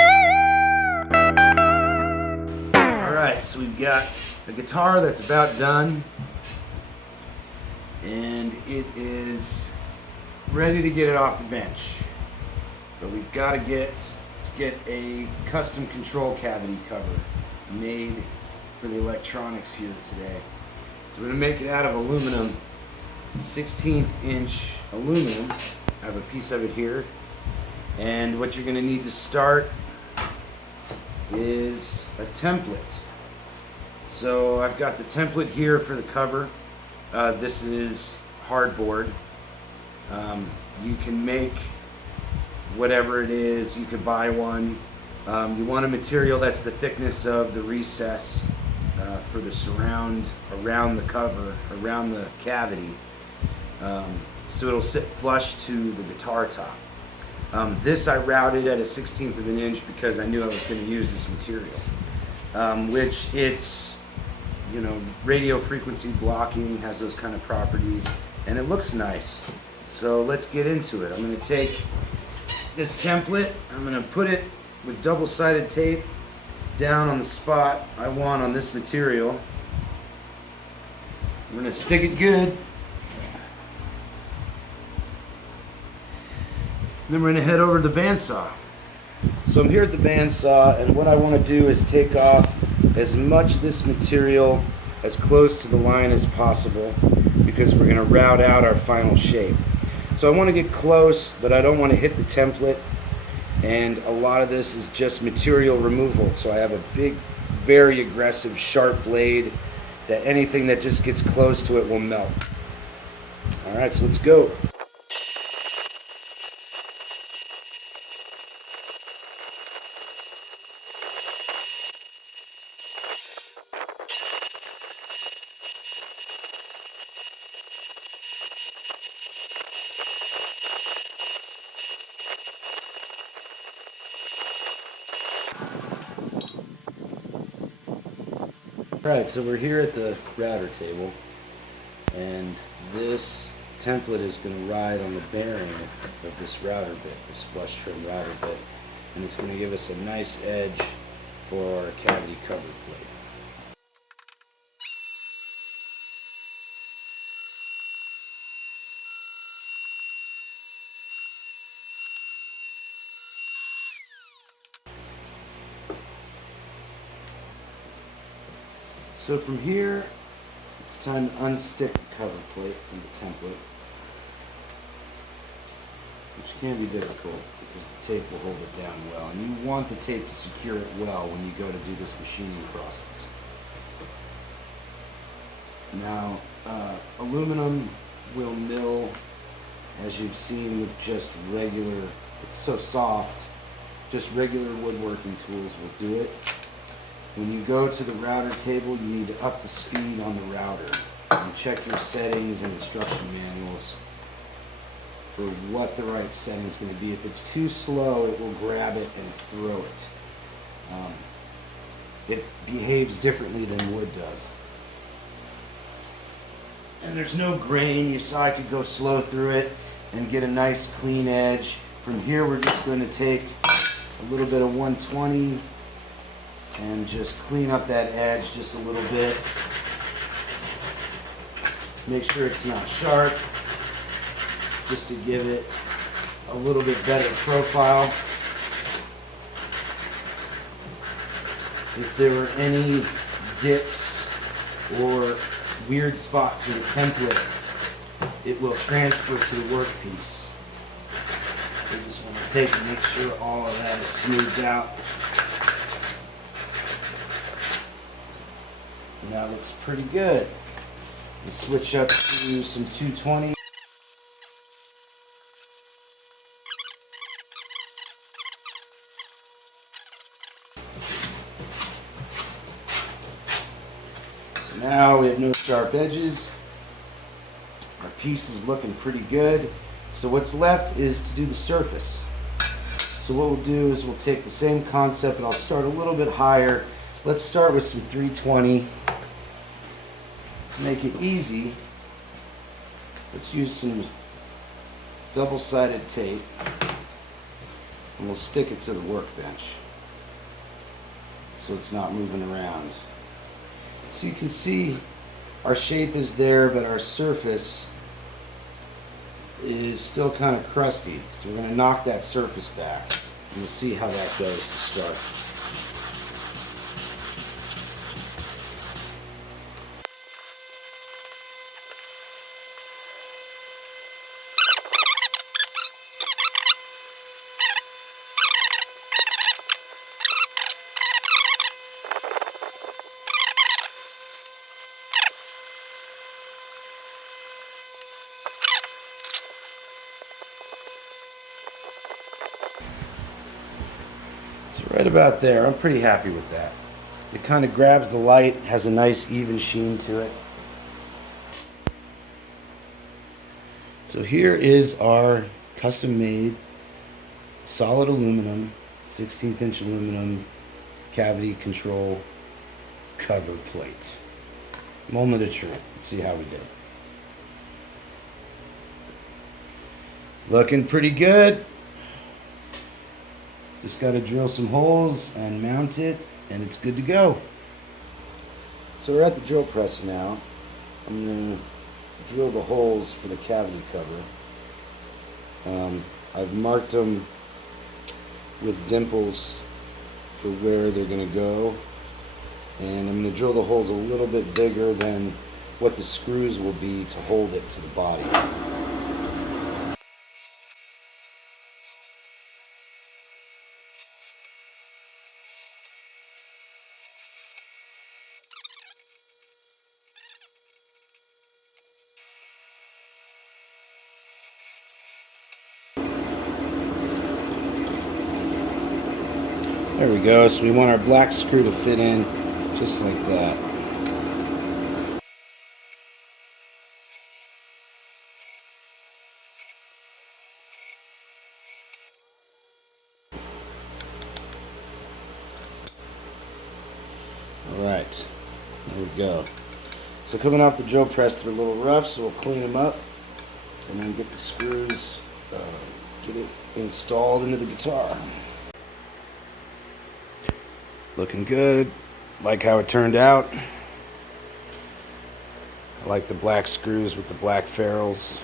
Alright, so we've got a guitar that's about done, and it is ready to get it off the bench. But we've got to get a custom control cavity cover made for the electronics here today. So we're going to make it out of aluminum, 16th inch aluminum. I have a piece of it here. And what you're going to need to start is a template. So I've got the template here for the cover. This is hardboard. You can make whatever it is. You could buy one. You want a material that's the thickness of the recess for the surround around the cover, around the cavity, so it'll sit flush to the guitar top. This I routed at a 16th of an inch because I knew I was going to use this material, which it's, you know, radio frequency blocking, has those kind of properties, and it looks nice. So let's get into it. I'm going to take this template, I'm going to put it with double-sided tape down on the spot I want on this material. I'm going to stick it good. Then we're going to head over to the bandsaw. So I'm here at the bandsaw, and what I want to do is take off as much of this material as close to the line as possible, because we're going to route out our final shape. So I want to get close, but I don't want to hit the template, and a lot of this is just material removal. So I have a big, very aggressive, sharp blade that anything that just gets close to it will melt. Alright, so let's go. Right, so we're here at the router table, and this template is going to ride on the bearing of this router bit, this flush trim router bit, and it's going to give us a nice edge for our cavity cover plate. So from here, it's time to unstick the cover plate from the template, which can be difficult because the tape will hold it down well, and you want the tape to secure it well when you go to do this machining process. Now, aluminum will mill, as you've seen, with just regular, it's so soft, just regular woodworking tools will do it. When you go to the router table, you need to up the speed on the router and check your settings and instruction manuals for what the right setting is going to be. If it's too slow, it will grab it and throw it. It behaves differently than wood does. And there's no grain. You saw I could go slow through it and get a nice clean edge. From here, we're just going to take a little bit of 120 and just clean up that edge just a little bit. Make sure it's not sharp, just to give it a little bit better profile. If there were any dips or weird spots in the template, it will transfer to the workpiece. We just want to take and make sure all of that is smoothed out. And that looks pretty good. We'll switch up to some 220. So now we have no sharp edges. Our piece is looking pretty good. So what's left is to do the surface. So what we'll do is we'll take the same concept, and I'll start a little bit higher. Let's start with some 320. To make it easy, let's use some double-sided tape, and we'll stick it to the workbench. so it's not moving around. So you can see our shape is there, but our surface is still kind of crusty. So we're going to knock that surface back, and we'll see how that goes to start. So right about there, I'm pretty happy with that. It kind of grabs the light, has a nice even sheen to it. So here is our custom made solid aluminum, 16th inch aluminum cavity control cover plate. Moment of truth. Let's see how we do. Looking pretty good. Just got to drill some holes and mount it, and it's good to go. So we're at the drill press now. I'm going to drill the holes for the cavity cover. I've marked them with dimples for where they're going to go, and I'm going to drill the holes a little bit bigger than what the screws will be to hold it to the body. There we go. So we want our black screw to fit in just like that. Alright, there we go. So coming off the drill press, they're a little rough, so we'll clean them up and then get the screws, get it installed into the guitar. Looking good. Like how it turned out. I like the black screws with the black ferrules.